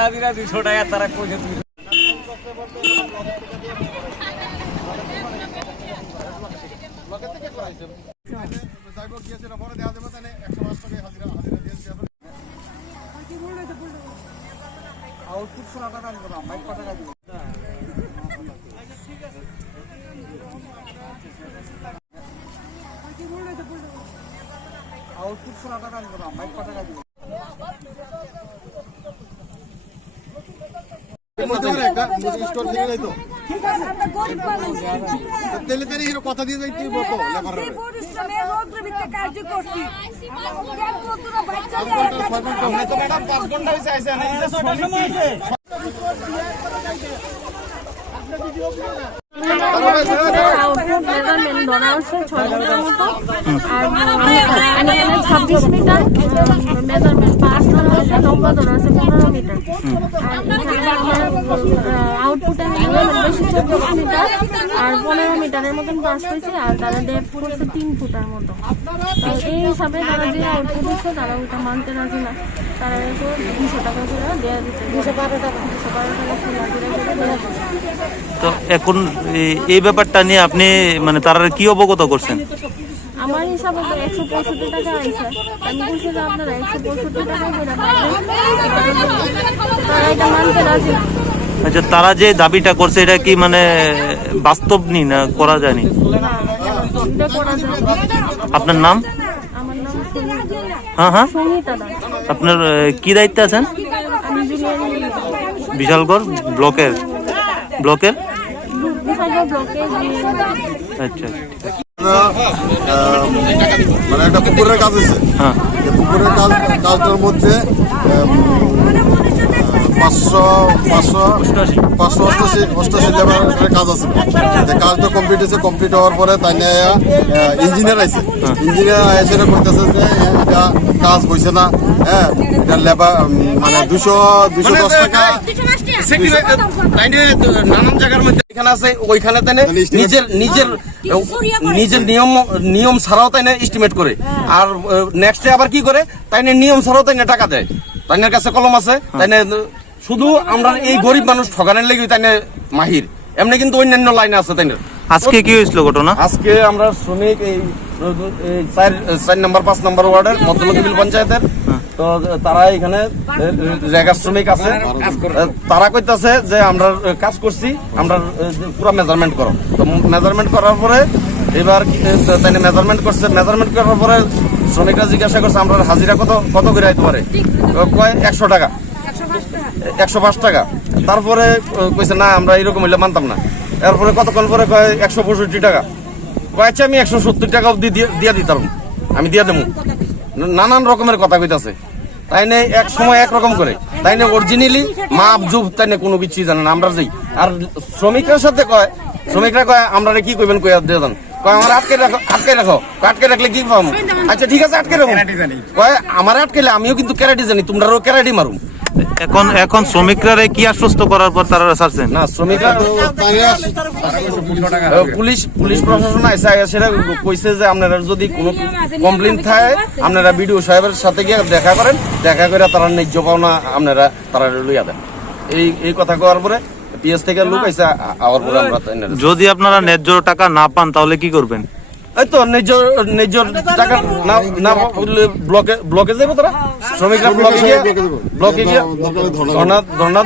হাজিরা 200 টাকা তারা কইছে। আউটপুট শোনাটা কাজ করলাম ভাই, কত টাকা দিব? আউটপুট শোনাটা কাজ করলাম ভাই, কত টাকা দিব? কথা দিয়ে যাই আউটপুট মেজারমেন্ট ধরা হচ্ছে 6 মিটার মতো, আর 26 মিটার মেজারমেন্ট পাস ধরা হচ্ছে, লম্বা ধরা হচ্ছে 15 মিটার। আর এখানে আউটপুটে বেশি 24 মিটার আর 15 মিটারের মতন পাস হয়েছে, আর তারা ডেপথ করছে 3 ফুটার মতো। এই হিসাবে তারা যে আউটপুট হচ্ছে তারা ওটা মানতে রাজি না, তারা 200 টাকা করে দেওয়া দিচ্ছে, 212 টাকা দেওয়া দিচ্ছে। তো এখন এই ব্যাপারটা নিয়ে আপনি মানে তারা কি অবগত করছেন? আমার হিসাবে তো 165 টাকা আইছে। আমি বলছি যে আপনারা 165 টাকা করে তারা এটা মানতে রাজি না। আচ্ছা, তারা যে দাবিটা করছে এটা কি মানে বাস্তব নি না করা যায়নি? এটা করা যায়। আপনার নাম? আমার নাম সুমিতা। হ্যাঁ, সুমিতা দাস। আপনার কি দায়িত্বে আছেন? আমি জুনিয়র বিশালগড় ব্লকের বিশালগড় ব্লকের। আচ্ছা, মানে একটা পুকুরের কাজ আছে। হ্যাঁ, পুকুরের কাজটার মধ্যে 588 লেবারের কাজ আছে। কাজটা কমপ্লিট হয়েছে, কমপ্লিট হওয়ার পরে তাই ইঞ্জিনিয়ার আইছে। ইঞ্জিনিয়ার এসে করতেছে যে এটা কাজ হয়েছে না, হ্যাঁ এটা লেবার মানে 210 টাকা নানান জায়গার মধ্যে এখানে আছে, ওইখানে তাই নিজের নিয়ম ছাড়াও তাই না এস্টিমেট করে, আর নেক্সটে আবার কি করে তাই নিয়ম ছাড়াও তাই টাকা দেয়। তাইনের কাছে কলম আছে, তাই শুধু আমরা এই গরিব মানুষ ঠকানোর লেগে তাই মাহির, এমনি কিন্তু অন্যান্য লাইনে আছে তাই। আজকে কি হয়েছিল ঘটনা? আজকে আমরা শ্রমিক এই 4 নম্বর 5 নম্বর ওয়ার্ডের মধ্যলকিবিল পঞ্চায়েতের, তো তারা এখানে রেগার শ্রমিক আছে, তারা কইতাছে যে আমরা কাজ করছি, আমরা পুরো মেজারমেন্ট করো। তো মেজারমেন্ট করার পরে এবার তাই মেজারমেন্ট করছে, মেজারমেন্ট করার পরে শ্রমিকরা জিজ্ঞাসা করছে আমরা হাজিরা কত করে আইতে পারে, কয় 100 টাকা 105 টাকা। তারপরে কইছে না আমরা এরকম হইলে মানতাম না। এরপরে কতক্ষণ পরে কয় 165 টাকা, কয়েছে আমি 170 টাকা অব্দি দিয়ে দিতাম, আমি দিয়ে দেবো। নানান রকমের কথা কইতাছে, তাই না এক সময় একরকম করে, তাই না অরিজিনালি মাপ জুপ তাই না কোনো কিছুই জানে না আমরা যাই। আর শ্রমিকের সাথে শ্রমিকরা কয় আমরা কি কইবেন কই দিয়ে দেন, কয় আমার আটকে রাখো, আটকে রাখলে কি পাবো? আচ্ছা ঠিক আছে আটকে রাখো, কয় আমার আটকেলে আমিও কিন্তু ক্যারাটি জানি, তোমরাও ক্যারাটি মারুম। এখন শ্রমিকরা কি আশ্বস্ত করার পর তারা ছাড়ছেন না? শ্রমিকরা পুলিশ প্রশাসন সেটা কইছে যে আপনারা যদি কোনো কমপ্লেন থাকে আপনারা বিডিও সাহেবের সাথে গিয়ে দেখা করেন, দেখা করে তারা ন্যায্য পাওনা আপনারা তারা লইয়া দেন। এই কথা কওয়ার পরে পিএস থেকে লোক আইসা আবার পরে আমরা যদি আপনারা ন্যায্য টাকা না পান তাহলে কি করবেন? এই তো ন্যায্য টাকা না ব্লকে যাবো, তারা শ্রমিকরা ব্লকে গিয়ে ধর্ণা